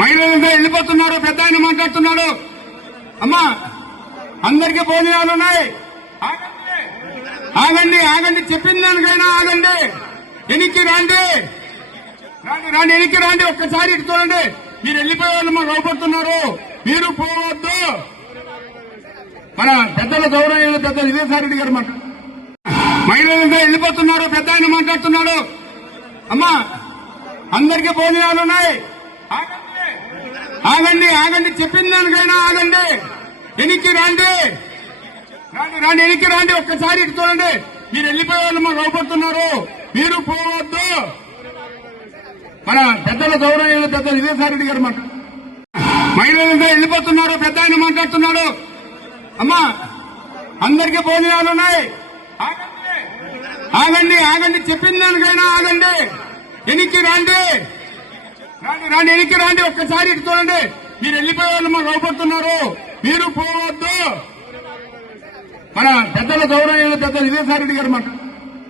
మహిళలంతా వెళ్ళిపోతున్నారు. పెద్ద ఆయన మాట్లాడుతున్నాడు. అమ్మా, అందరికీ భోజనాలు ఉన్నాయి. ఆగండి ఆగండి, చెప్పిన దానికైనా ఆగండి. వెనక్కి రండి, రండి వెనక్కి రండి. ఒక్కసారి ఇటు చూడండి. మీరు వెళ్ళిపోయే వాళ్ళు మాకు లోపడుతున్నారు. మీరు పోవద్దు. మన పెద్దల గౌరవ పెద్ద విజయసాయిరెడ్డి గారు మాట. మహిళలంతా వెళ్ళిపోతున్నారు. పెద్ద ఆయన మాట్లాడుతున్నాడు. అమ్మా, అందరికీ భోజనాలు ఉన్నాయి. ఆగండి ఆగండి, చెప్పిన దానికైనా ఆగండి. వెనక్కి రండి, రండి వెనక్కి రండి. ఒక్కసారి ఇటు చూడండి. మీరు వెళ్ళిపోయే వాళ్ళు మాకు లోపడుతున్నారు. మీరు పోవద్దు. మన పెద్దల గౌరవ పెద్ద విజయసాయిరెడ్డి గారు మాట. మహిళలంతా వెళ్ళిపోతున్నారు. పెద్ద ఆయన మాట్లాడుతున్నాడు. అమ్మా, అందరికీ భోజనాలు ఉన్నాయి. ఆగండి ఆగండి, చెప్పిన దానికైనా ఆగండి. వెనక్కి రండి, రండి వెనక్కి రండి. ఒక్కసారి ఇటు చూడండి. మీరు వెళ్ళిపోయే వాళ్ళు మాకు లోపడుతున్నారు. మీరు పోవద్దు. మన పెద్దల గౌరవ పెద్ద విజయసాయిరెడ్డి గారు మాట.